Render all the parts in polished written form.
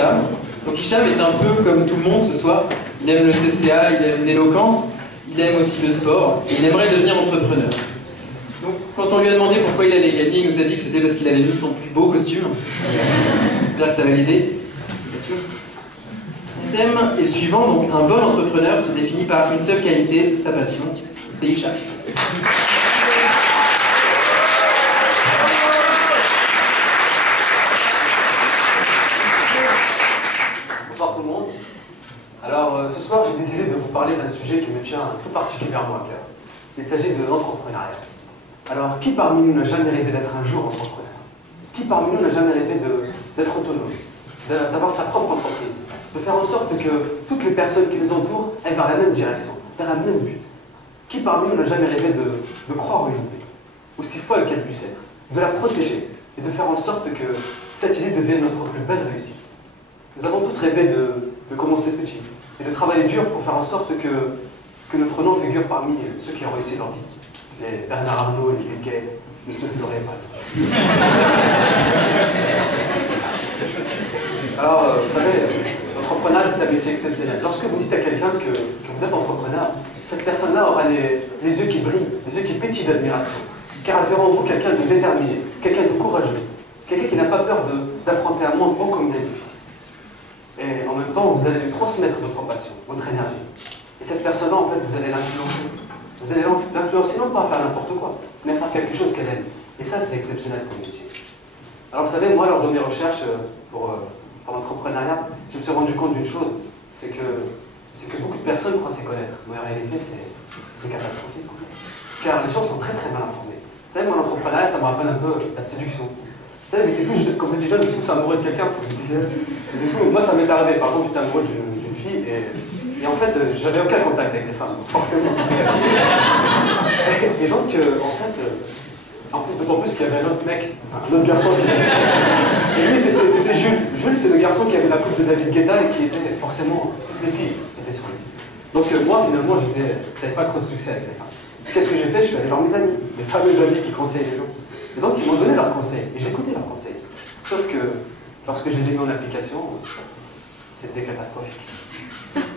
Hicham. Donc Hicham est un peu comme tout le monde ce soir. Il aime le CCA, il aime l'éloquence, il aime aussi le sport, et il aimerait devenir entrepreneur. Donc quand on lui a demandé pourquoi il allait gagner, il nous a dit que c'était parce qu'il avait mis son plus beau costume. J'espère que ça va l'aider. Son thème est le suivant, donc un bon entrepreneur se définit par une seule qualité, sa passion. C'est Hicham. Bonsoir tout le monde. Alors ce soir j'ai décidé de vous parler d'un sujet qui me tient tout particulièrement à cœur. Il s'agit de l'entrepreneuriat. Alors qui parmi nous n'a jamais rêvé d'être un jour entrepreneur? Qui parmi nous n'a jamais rêvé d'être autonome, d'avoir sa propre entreprise, de faire en sorte que toutes les personnes qui nous entourent aillent vers la même direction, vers un même but? Qui parmi nous n'a jamais rêvé de croire en une idée, aussi folle qu'elle puisse être, de la protéger et de faire en sorte que cette idée devienne notre plus belle réussite? Nous avons tous rêvé de commencer petit et de travailler dur pour faire en sorte que notre nom figure parmi ceux qui ont réussi leur vie. Les Bernard Arnault, les Bill Gates, ne se l'auraient pas. Alors, vous savez, l'entrepreneuriat, c'est un métier exceptionnel. Lorsque vous dites à quelqu'un que vous êtes entrepreneur, cette personne-là aura les yeux qui brillent, les yeux qui pétillent d'admiration. Car elle verra en vous quelqu'un de déterminé, quelqu'un de courageux, quelqu'un qui n'a pas peur d'affronter un monde bon comme des difficile. Et en même temps, vous allez lui transmettre votre passion, votre énergie. Et cette personne-là, en fait, vous allez l'influencer. Vous allez l'influencer non pas à faire n'importe quoi, mais à faire quelque chose qu'elle aime. Et ça, c'est exceptionnel comme métier. Alors, vous savez, moi, lors de mes recherches pour l'entrepreneuriat, je me suis rendu compte d'une chose, c'est que beaucoup de personnes croient s'y connaître. Mais en réalité, c'est catastrophique. Car les gens sont très très mal informés. Vous savez, moi, l'entrepreneuriat, ça me rappelle un peu la séduction. Vous savez, quand vous étiez jeune, vous êtes tous amoureux de quelqu'un. Du coup, moi, ça m'est arrivé. Par exemple, j'étais amoureux d'une fille et en fait, j'avais aucun contact avec les femmes. Forcément. Et donc, en plus, d'autant plus qu'il y avait un autre mec, un autre garçon. Et lui, c'était Jules. Jules, c'est le garçon qui avait la coupe de David Guetta et qui était forcément toutes les filles étaient sur lui. Donc, moi, finalement, j'avais pas trop de succès avec les femmes. Qu'est-ce que j'ai fait? Je suis allé voir mes amis, mes fameux amis qui conseillent les gens. Et donc, ils m'ont donné leurs conseils, et j'écoutais leurs conseils. Sauf que, lorsque je les ai mis en application, c'était catastrophique.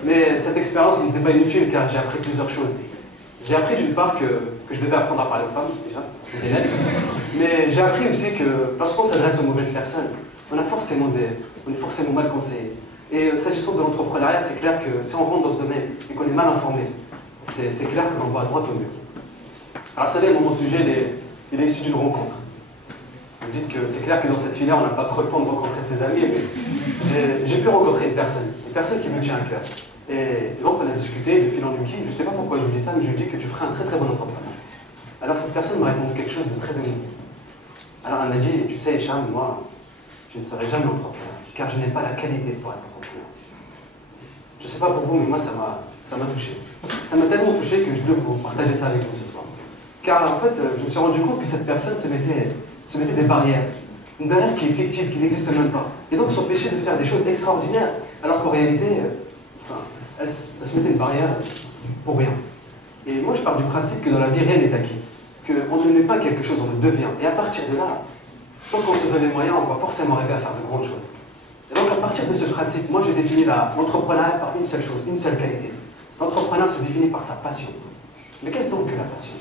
Mais cette expérience n'était pas inutile, car j'ai appris plusieurs choses. J'ai appris d'une part que je devais apprendre à parler aux femmes, déjà, c'était net. Mais j'ai appris aussi que, lorsqu'on s'adresse aux mauvaises personnes, on est forcément mal conseillé. Et s'agissant de l'entrepreneuriat, c'est clair que si on rentre dans ce domaine et qu'on est mal informé, c'est clair que l'on va droit au mur. Alors, vous savez, mon sujet, il est issu d'une rencontre. Vous me dites que c'est clair que dans cette filière, on n'a pas trop le temps de rencontrer ses amis, mais j'ai pu rencontrer une personne qui me tient à cœur. Et donc, on a discuté de fil en aiguille. Je ne sais pas pourquoi je vous dis ça, mais je lui dis que tu ferais un très très bon entrepreneur. Alors, cette personne m'a répondu quelque chose de très émouvant. Alors, elle m'a dit, tu sais, Hicham, moi, je ne serai jamais entrepreneur, car je n'ai pas la qualité pour être entrepreneur. Je ne sais pas pour vous, mais moi, ça m'a touché. Ça m'a tellement touché que je dois vous partager ça avec vous ce soir. Car en fait, je me suis rendu compte que cette personne se mettait des barrières. Une barrière qui est fictive, qui n'existe même pas. Et donc s'empêchait de faire des choses extraordinaires, alors qu'en réalité, elle se mettait une barrière pour rien. Et moi, je pars du principe que dans la vie, rien n'est acquis. Qu'on ne met pas quelque chose, on le devient. Et à partir de là, tant qu'on se donne les moyens, on va forcément arriver à faire de grandes choses. Et donc à partir de ce principe, moi j'ai défini l'entrepreneuriat par une seule chose, une seule qualité. L'entrepreneur se définit par sa passion. Mais qu'est-ce donc que la passion?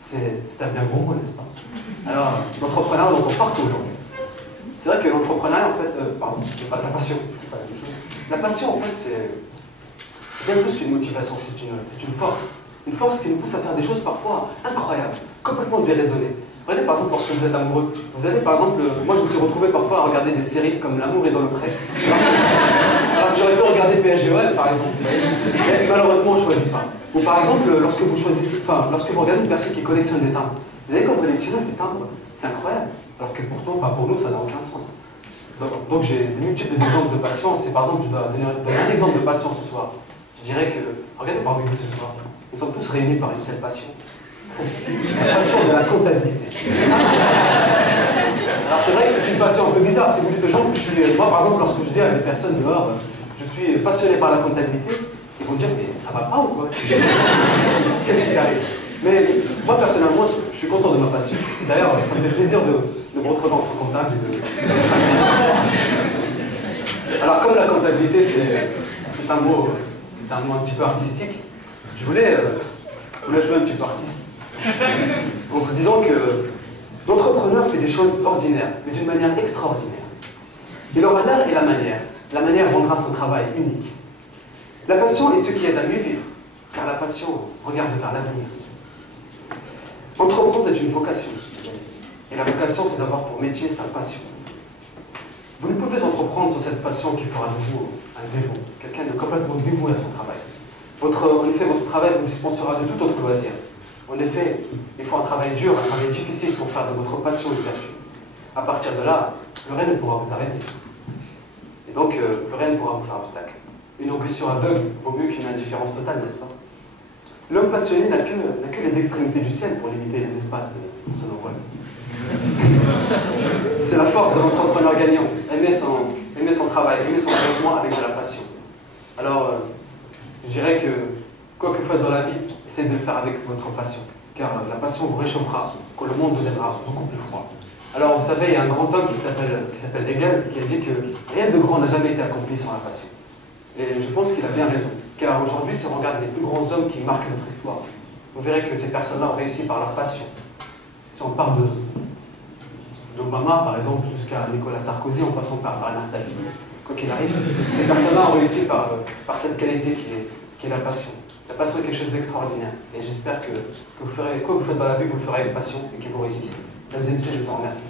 C'est un bien gros mot, n'est-ce pas? Alors, l'entrepreneuriat dont on parle aujourd'hui. C'est vrai que l'entrepreneuriat, en fait, pardon, c'est pas de la passion, c'est pas la même chose. La passion, en fait, c'est bien plus qu'une motivation, c'est une force. Une force qui nous pousse à faire des choses parfois incroyables, complètement déraisonnées. Regardez par exemple lorsque vous êtes amoureux. Vous avez par exemple, moi je me suis retrouvé parfois à regarder des séries comme L'amour est dans le pré. Alors j'aurais pu regarder PSGOL par exemple. Mais malheureusement on ne choisit pas. Ou par exemple, lorsque vous regardez une personne qui collectionne des timbres. Vous avez comme collectionner des timbres, c'est incroyable. Alors que pourtant, pour nous, ça n'a aucun sens. Donc j'ai des multiples exemples de patience. Et par exemple, je dois donner un exemple de patience ce soir. Je dirais que, regardez parmi vous ce soir, nous sommes tous réunis par une seule passion. La passion de la comptabilité. Alors c'est vrai que c'est une passion un peu bizarre. Si vous dites aux gens que moi par exemple, lorsque je dis à des personnes dehors, je suis passionné par la comptabilité, ils vont me dire, mais ça va pas ou quoi? Qu'est-ce qui arrive? Mais moi personnellement, je suis content de ma passion. D'ailleurs, ça me fait plaisir de me retrouver entre comptables et de... Alors comme la comptabilité c'est un mot un petit peu artistique, je voulais jouer un petit peu artiste. En vous disant que l'entrepreneur fait des choses ordinaires, mais d'une manière extraordinaire. Il aura l'art et la manière. La manière rendra son travail unique. La passion est ce qui aide à mieux vivre, car la passion regarde vers l'avenir. Entreprendre est une vocation. Et la vocation, c'est d'avoir pour métier sa passion. Vous ne pouvez entreprendre sans cette passion qui fera de vous un dévot, quelqu'un de complètement dévoué à son travail. En effet, votre travail vous dispensera de tout autre loisir. En effet, il faut un travail dur, un travail difficile pour faire de votre passion une vertu. À partir de là, plus rien ne pourra vous arrêter. Et donc, plus rien ne pourra vous faire obstacle. Une ambition aveugle vaut mieux qu'une indifférence totale, n'est-ce pas? L'homme passionné n'a que les extrémités du ciel pour limiter les espaces de son envol. C'est la force de l'entrepreneur gagnant. Aimer son travail, aimer son engagement avec de la passion. Alors, je dirais que, quoi que vous faites dans la vie, essayez de le faire avec votre passion. Car la passion vous réchauffera quand le monde deviendra beaucoup plus froid. Alors, vous savez, il y a un grand homme qui s'appelle Hegel, qui a dit que rien de grand n'a jamais été accompli sans la passion. Et je pense qu'il a bien raison. Car aujourd'hui, si on regarde les plus grands hommes qui marquent notre histoire, vous verrez que ces personnes-là ont réussi par leur passion. Si on parle d'Obama, par exemple, jusqu'à Nicolas Sarkozy, en passant par Bernard Tapie, quoi qu'il arrive, ces personnes-là ont réussi par cette qualité qui est la passion. La passion est quelque chose d'extraordinaire. Et j'espère que vous ferez, quoi que vous faites dans la vie, vous le ferez avec passion et que vous réussissez. Mesdames et messieurs, je vous en remercie.